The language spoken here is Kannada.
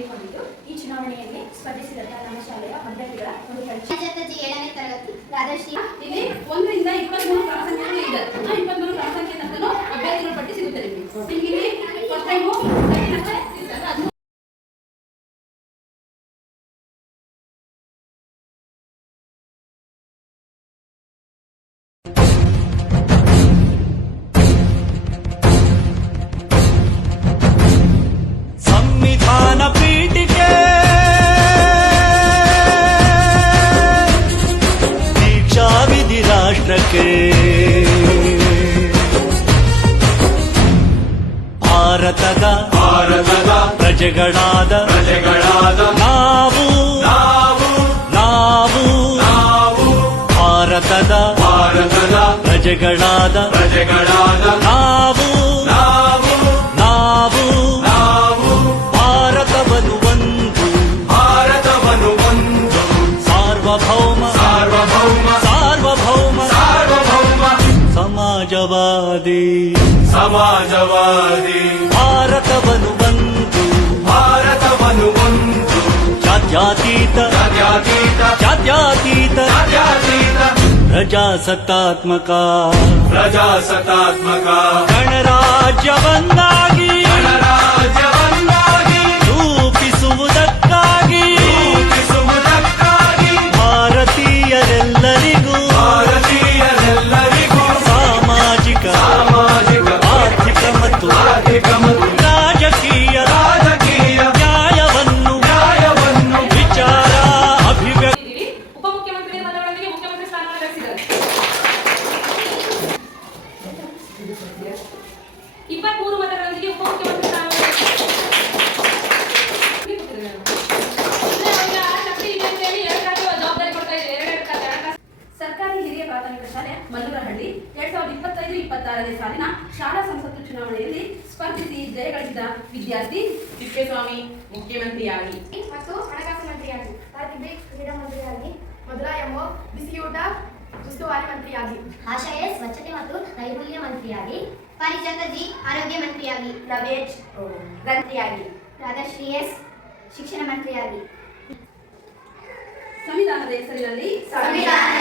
ಹಮ್ಮಿಕೊಂಡಿದ್ದು ಈ ಚುನಾವಣೆಯಲ್ಲಿ ಸ್ಪರ್ಧಿಸಿದಂತಹ ನಮ್ಮ ಶಾಲೆಯ ಅಭ್ಯರ್ಥಿಗಳ ಒಂದು ಪರಿಚಯ. 7ನೇ ತರಗತಿ ರಾಧಾಶ್ರೀ. ಇಲ್ಲಿ 1 ರಿಂದ 23 ಕ್ರಮ ಸಂಖ್ಯೆಗಳು ಇದೆ. 23 ಕ್ರಮ ಸಂಖ್ಯೆ ನಂತರ ಅಭ್ಯರ್ಥಿಗಳ ಪಟ್ಟಿ ಸಿಗುತ್ತದೆ. ಇಲ್ಲಿ ಫಸ್ಟ್ ಟೈಮು ಸಂವಿಧಾನ ಪೀಠಿಕೆ ದೀಕ್ಷಾ ವಿಧಿ ರಾಷ್ಟ್ರಕ್ಕೆ ಭಾರತದ ಪ್ರಜೆಗಳಾದ ನಾವು ಭಾರತದ ಪ್ರಜೆಗಳಾದ ನಾವು ಸಾರ್ವಭೌಮ ಸಮಾಜವಾದಿ ಭಾರತವನ್ನು ಒಂದು ಜಾತ್ಯತೀತ ಪ್ರಜಾಸತ್ತಾತ್ಮಕ ಗಣರಾಜ್ಯವನ್ನಾಗಿ ರೂಪಿಸುವುದಕ್ಕಾಗಿ ಭಾರತೀಯರೆಲ್ಲರಿಗೂ ಸಾಮಾಜಿಕ ಆರ್ಥಿಕ ಮತ್ತು ರಾಜಕೀಯ ನ್ಯಾಯವನ್ನು ವಿಚಾರ ಅಭಿವ್ಯಕ್ತಿ. ಉಪಮುಖ್ಯಮಂತ್ರಿ ಮತಗಳೊಂದಿಗೆ ಮುಖ್ಯಮಂತ್ರಿ ಸ್ಥಾನವನ್ನು ಗಳಿಸಿದ್ದಾರೆ. 23 ಮತಗಳೊಂದಿಗೆ ಉಪಮುಖ್ಯಮಂತ್ರಿ ಸ್ಥಾನವನ್ನು ಸರ್ಕಾರಿ ಹಿರಿಯ ಪ್ರಾಥಮಿಕ ಶಾಲೆ ಮಲ್ಲೂರಹಳ್ಳಿ 2025-26ನೇ ಸಾಲಿನ ಶಾಲಾ ಸಂಸತ್ತು ಚುನಾವಣೆಯಲ್ಲಿ ಸ್ಪರ್ಧಿಸಿ ಜಯಗಳಿಸಿದ ವಿದ್ಯಾರ್ಥಿ ತಿಪ್ಪೇಸ್ವಾಮಿ ಮುಖ್ಯಮಂತ್ರಿಯಾಗಿ ಮತ್ತು ಹಣಕಾಸು ಮಂತ್ರಿಯಾಗಿ, ತಾತಿಬಿ ಕ್ರೀಡಾ ಮಂತ್ರಿಯಾಗಿ, ಮಧುರಾ ಎಂಒ ಬಿಸಿಯೂಟ ಉಸ್ತುವಾರಿ ಮಂತ್ರಿಯಾಗಿ, ಆಶಾ ಎಸ್ ಸ್ವಚ್ಛತೆ ಮತ್ತು ನೈರ್ಮಲ್ಯ ಮಂತ್ರಿಯಾಗಿ, ಪಾರಿಜಾತ ಜಿ ಆರೋಗ್ಯ ಮಂತ್ರಿಯಾಗಿ, ರಮೇಶ್ ಮಂತ್ರಿಯಾಗಿ, ರಾಧಾಶ್ರೀ ಎಸ್ ಶಿಕ್ಷಣ ಮಂತ್ರಿಯಾಗಿ. ಸಂವಿಧಾನದ ಹೆಸರಿನಲ್ಲಿ ಸಂವಿಧಾನ